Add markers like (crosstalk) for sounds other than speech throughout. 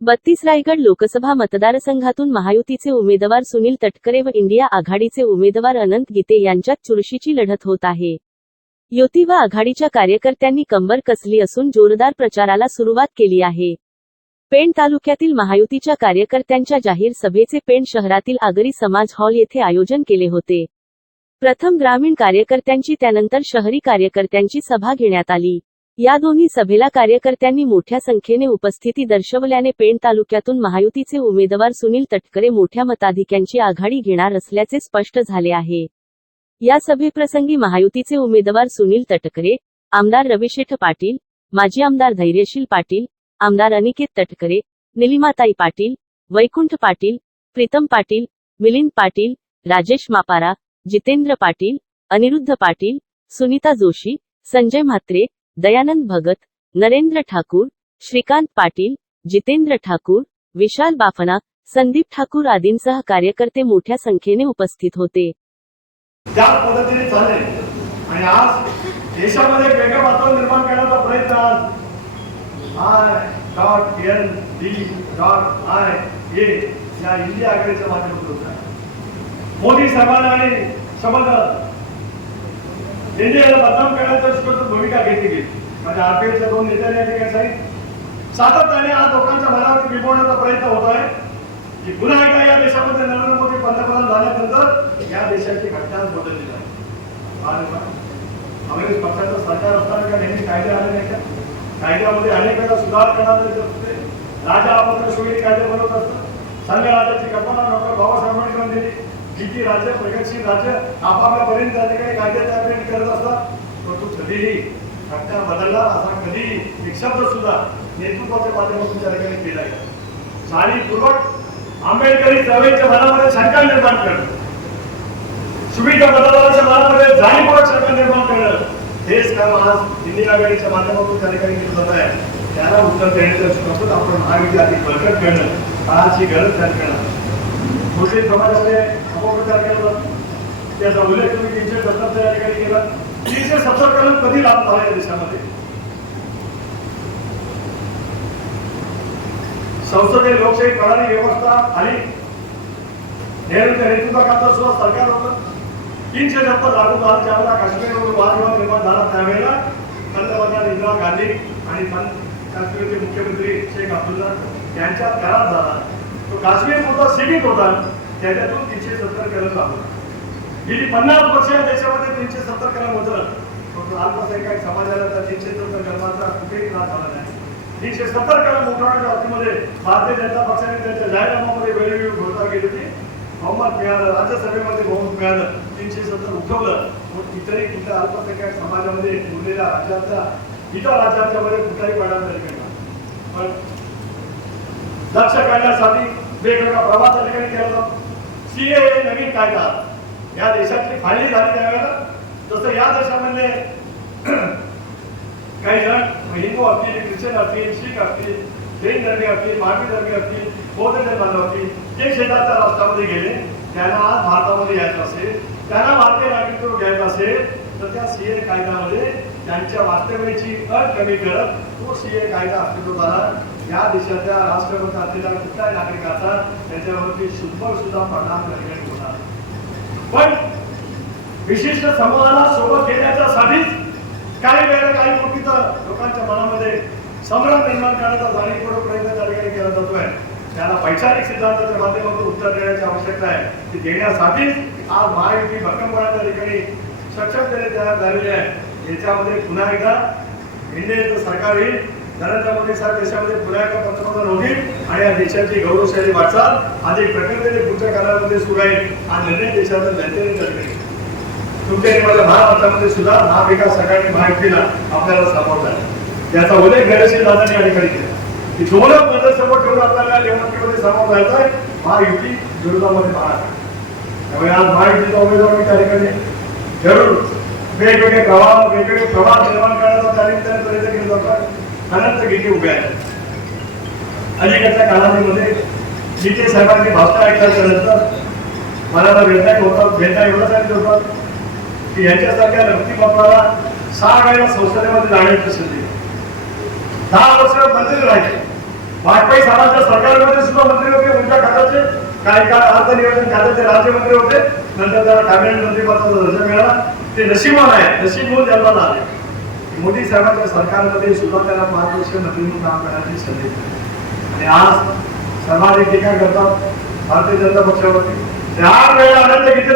बत्तीस रायगड लोकसभा मतदारसंघातून महायुतीचे उमेदवार सुनील तटकरे व इंडिया आघाडीचे उमेदवार अनंत गीते यांच्यात चुरशीची लढत होत आहे. युती व आघाडीच्या कार्यकर्त्यांनी कंबर कसली असून जोरदार प्रचाराला सुरुवात केली आहे. पेण तालुक्यातील महायुतीच्या कार्यकर्त्यांच्या जाहीर सभेचे पेण शहरातील आगरी समाज हॉल येथे आयोजन केले होते. प्रथम ग्रामीण कार्यकर्त्यांची त्यानंतर शहरी कार्यकर्त्यांची सभा घेण्यात आली. या दोन्ही सभेला कार्यकर्त्यांनी मोठ्या संख्येने उपस्थिती दर्शवल्याने पेण तालुक्यातून महायुतीचे उमेदवार सुनील तटकरे मोठ्या मताधिक्यांची आघाडी घेणार असल्याचे स्पष्ट झाले आहे. या सभेप्रसंगी महायुतीचे उमेदवार सुनील तटकरे आमदार रविशेठ पाटील माजी आमदार धैर्यशील पाटील आमदार अनिकेत तटकरे निलिमाताई पाटील वैकुंठ पाटील प्रीतम पाटील मिलिंद पाटील राजेश मापारा जितेंद्र पाटील अनिरुद्ध पाटील सुनीता जोशी संजय म्हात्रे दयानंद भगत नरेंद्र ठाकूर श्रीकांत पाटील जितेंद्र ठाकूर विशाल बाफना संदीप ठाकूर आदींसह कार्यकर्ते मोठ्या संख्येने उपस्थित होते. त्या पद्धतीने चालले आणि आज देशामध्ये एक वेगळं वातावरण निर्माण करण्याचा प्रयत्न आज I dot N D dot I A या इंडिया आघाडीच्या माध्यमातून मोदी साहेबांना आणि समज इंडियाला बदनाम करण्याचं भूमिका घेतली गेली म्हणजे आरपीएलच्या दोन नेत्यांनी या ठिकाणी सांगितलं. सातत्याने आज लोकांच्या मनावरती बिंबवण्याचा प्रयत्न होत आहे. की पुन्हा एकदा या देशामध्ये नरेंद्र मोदी पंतप्रधान झाल्यानंतर या देशाची घटनाच बदलली आहे काँग्रेस पक्षाचं सरकार असताना का नेहमी कायदे आले नाही का? कायद्यामध्ये अनेक वेळा सुधार करण्यात असते राजा आपण सोयी कायदे बनवत असतं संघ राजाची कल्पना डॉक्टर बाबासाहेब आंबेडकर दिली. जिथे राज्य प्रगतशील राज्य आपापल्या पर्यंत त्या ठिकाणी कायद्याचा अभ्यास करत असतात. परंतु कधीही सरकार बदलला असा कधीही एक शब्द सुद्धा नेतृत्वाच्या माध्यमातून त्या ठिकाणी केला गेला. जाणीवपूर्वक आंबेडकरी चळवळीच्या मनामध्ये शंका निर्माण करणं. सुविधा बदलाच्या मनामध्ये जाणीवपूर्वक शंका निर्माण करणं. हेच काम आज इंदिरा आघाडीच्या माध्यमातून त्या ठिकाणी केलं जात आहे. त्याला उत्तर देण्याचं आपण महाविद्या बळकट करणं. आज ही गरज त्या ठिकाणी मुस्लिम समाजामध्ये अपप्रचार केला जातो. त्याचा उल्लेख तुम्ही तीनशे सत्तरच्या या ठिकाणी केला. तीनशे सत्तर कलम कधी लाभ झाला या देशामध्ये? संसदीय लोकशाही प्रणाली व्यवस्था आली नेहरूच्या नेतृत्वाखातर सुद्धा सरकार होतं. तीनशे सत्तर लागू झालं ज्यावेळेला काश्मीरवरून वादविवाद निर्माण झाला. त्यावेळेला पंतप्रधान इंदिरा गांधी आणि काश्मीरचे मुख्यमंत्री शेख अब्दुल्ला यांच्या करार झाला. तो काश्मीर पुरता सीमित होता त्याच्यातून तीनशे सत्तर कलम लागू गेली पन्नास वर्ष या देशामध्ये तीनशे सत्तर कलम होतं फक्त अल्पसंख्याक समाजाला त्या तीनशे सत्तर कलमाचा कुठेही त्रास झाला नाही. तीनशे सत्तर कलम उठवण्याच्या बाबतीमध्ये भारतीय जनता पक्षाने त्यांच्या जाहीरनाम्यामध्ये वेळोवेळी घोषणा केली होती. बहुमत मिळालं राज्यसभेमध्ये बहुमत मिळालं तीनशे सत्तर उठवलं. मग इतरही कुठल्या अल्पसंख्याक समाजामध्ये उरलेल्या राज्याच्या इतर राज्यांच्या मध्ये कुठलाही परिणाम नाही. पण लक्ष काढण्यासाठी वेगवेगळा प्रवास त्या ठिकाणी केला जातो सीए नवीन कायदा. या देशातली फाळणी झाली त्यावेळेला. जसं या देशामध्ये (clears throat) काही जण हिंदू असतील ख्रिश्चन असतील शीख असतील जैन धर्मी असतील महावीर धर्मी असतील बौद्ध धर्माला असतील जे शेजारच्या राष्ट्रामध्ये गेले. त्यांना आज भारतामध्ये यायचं असेल त्यांना भारतीय नागरिकत्व घ्यायचं असेल तर त्या सीए कायद्यामध्ये त्यांच्या वास्तव्याची अट कमी करत तो सीए कायदा अस्तित्व झाला या देशाच्या राष्ट्रपती असलेल्या कुठल्याही नागरिकाचा त्याच्यावरती शुद्ध सुद्धा परिणाम करण्यात होणार. पण विशिष्ट समूहाला सोबत घेण्याच्यासाठीच काही वेळेला काही गोष्टी तर लोकांच्या मनामध्ये संभ्रम निर्माण करण्याचा जाणीवपूर्वक प्रयत्न त्या ठिकाणी केला जातोय. त्याला वैचारिक सिद्धांताच्या माध्यमातून उत्तर देण्याची आवश्यकता आहे. ती देण्यासाठीच आज महायुती भक्कमपणाच्या ठिकाणी सक्षमतेने तयार झालेली आहे. याच्यामध्ये पुन्हा एकदा इंडियाचं सरकार येईल. नरेंद्र मोदी साहेब देशामध्ये पुन्हा एकदा पंतप्रधान होतील आणि या देशाची गौरवशाली वाटचाल आणि प्रगतीने पुढच्या काळामध्ये सुरू आहे हा निर्णय देशाच्या जनतेने करणे तुमच्या आणि माझ्या महाराष्ट्रामध्ये सुद्धा महाविकास आघाडी महायुतीला आपल्याला सामोरं आहे याचा उल्लेख गैरशील दादांनी या ठिकाणी केला. की दोन बदल समोर ठेवून आपल्याला निवडणुकीमध्ये सामोर जायचं आहे महायुती विरोधामध्ये महाराष्ट्र त्यामुळे आज महायुतीचा उमेदवार मी त्या ठिकाणी जरूर वेगवेगळे प्रवाह वेगवेगळे प्रवाह निर्माण करण्याचा त्या निमित्ताने प्रयत्न केला जातो खरंच किती उभे आहेत. अलीकडच्या कालावधीमध्ये जिथे साहेबांनी भाषा ऐकल्यानंतर मला तर वेदना होता एवढं सांगितलं होतं की यांच्यासारख्या व्यक्तिमत्वाला सहा वेळेला संसदेमध्ये जाण्याची संधी दहा वर्ष मंत्री राहिले. वाजपेयी साहेबांच्या सरकारमध्ये सुद्धा मंत्री होते उलट्या खात्याचे काही काळ अर्थ नियोजन खात्याचे राज्यमंत्री होते. नंतर त्याला कॅबिनेट मंत्रिपदाचा दर्जा मिळाला. ते नशीबवान आहे नशीब म्हणून जन्माला आले. मोदी साहेबांच्या सरकारमध्ये सुद्धा त्याला पाच वर्ष नवीन काम करण्याची संधी आणि आज सर्वाधिक टीका करतात भारतीय जनता पक्षावरती.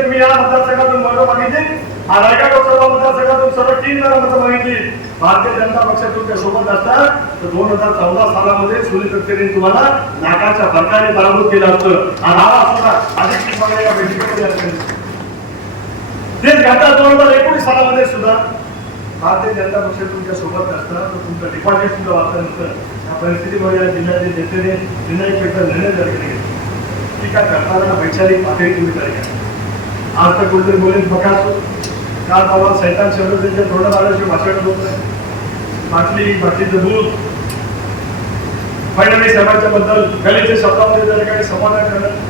तुम्ही या मतदारसंघातून मतं मागितली. हा रायगड लोकसभा मतदारसंघातून सर्व तीन वेळा मतं मागितली. भारतीय जनता सोबत असतात. तर दोन हजार चौदा सालामध्ये सुनील तटकरेंनी तुम्हाला नाकाच्या फरकाने पराभूत केलं असतं. हा सुद्धा अधिक या बैठकीमध्ये तेच घाटात दोन हजार एकोणीस सालामध्ये सुद्धा भारतीय जनता पक्ष तुमच्यासोबत असतं तर तुमचं डिपॉझिट सुद्धा वाचलं नसतं या परिस्थितीमुळे या जिल्ह्याचे जनतेने निर्णयपेक्षा निर्णय जारी केले टीका करताना वैचारिक पातळी तुम्ही तरी करा आज तर कुठेतरी बोलेन बघा काल बाबा सैतान शब्द त्यांच्या तोंडात आल्याशिवाय भाषण होत नाही. बाटली बाटलीचं दूध. फडणवीस साहेबांच्या बद्दल गलीच्या शब्दामध्ये जर काही समाधान करणं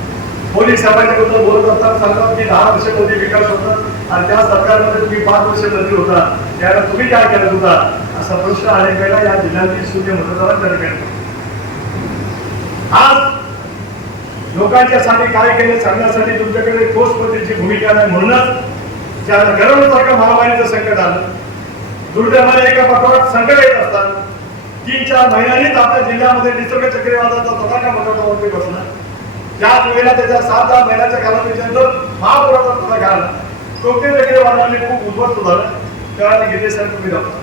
मोदी साहेबांच्या बद्दल बोलत असताना सांगतात की दहा वर्ष मोदी विकास होतात आणि त्या सरकारमध्ये तुम्ही पाच वर्ष मंत्री होता. त्याला तुम्ही काय करत होता असा प्रश्न अनेक वेळेला या जिल्ह्यातील शून्य मतदारांच्या ठिकाणी. आज लोकांच्यासाठी काय केलं सांगण्यासाठी तुमच्याकडे ठोस पद्धतीची भूमिका नाही म्हणूनच त्या गरमसारखं महामारीचं संकट आलं. दुर्दैवाने एका पाठोपाठ संकट येत असतात. तीन चार महिन्यांनीच आपल्या जिल्ह्यामध्ये निसर्ग चक्रीवादाचा तडाखा मोठा बसला. त्याच वेळेला त्याच्या सात दहा महिन्याच्या कालावधीनंतर महापुराचा तडाखा आला. टोके चक्रीवादाने खूप उद्ध्वस्त झालं. त्यावेळेला गीते सर तुम्ही जाता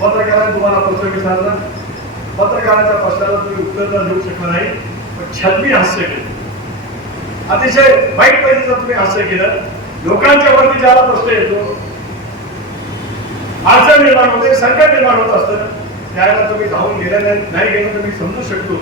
पत्रकारांनी तुम्हाला प्रश्न विचारला. पत्रकारांच्या प्रश्नाला तुम्ही उत्तर देऊ शकला नाही पण छलमी हास्य केलं. अतिशय वाईट पद्धतीचं तुम्ही हास्य केलं. लोकांच्या वरती ज्याला प्रश्न येतो अडचण निर्माण होते संकट निर्माण होत असतं. त्याला तुम्ही धावून गेल्या नाही गेलं तर मी समजू शकतो.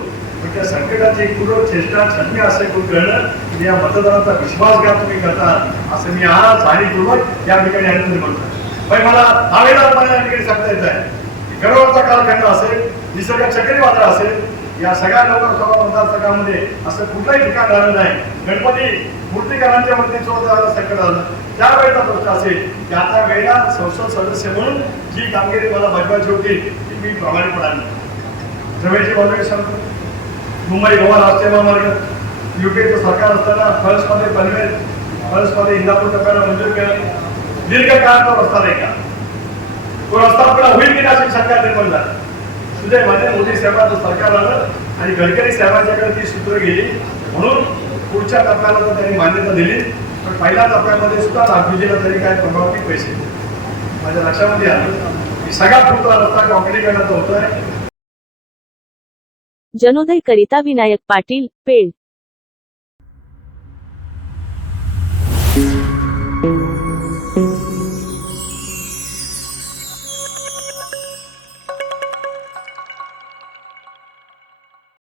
पण त्या संकटाची पूर्व चेष्टा छलमी असे करून करणं या मतदारांचा विश्वासघात तुम्ही करता. असं मी आज जाणीवपूर्वक या ठिकाणी आणि म्हणतो. पण मला दावेदारपणे या ठिकाणी सांगता येत आहे गरवाचा कालखंड असेल निसर्ग चक्रीवादळ असेल या सगळ्या लोकसभा मतदारसंघामध्ये असं कुठलंही ठिकाण राहिलं नाही. गणपती मूर्तीकारांच्या वरती चोर संकट आलं. त्यावेळेचा प्रश्न असेल की आता वेळेला संसद सदस्य म्हणून जी कामगिरी मला बजवायची होती ती मी प्रामाणिकपणाने जमेची बाजूने सांगतो मुंबई गोवा राष्ट्रीय महामार्ग युकेचं सरकार असताना फर्स्टमध्ये पनवेल फर्स्टमध्ये इंदापूर टप्प्याला मंजूर केला दीर्घकाळाचा रस्ता नाही का? तो रस्ता आपला होईल की नाही अशी शंका निर्माण झाली माझे मोदी साहेबांचं सरकार आलं आणि गडकरी साहेबांच्याकडे ती सूत्र गेली. म्हणून पुढच्या टप्प्याला तर त्यांनी मान्यता दिली. पण पहिल्या टप्प्यामध्ये सुद्धा नागपूरजीला तरी काय प्रभावी पैसे माझ्या लक्षामध्ये आलं. की सगळा पुढचा रस्ता काँक्रिटीकरणाचा होतोय. जनोदय करिता विनायक पाटील पेण.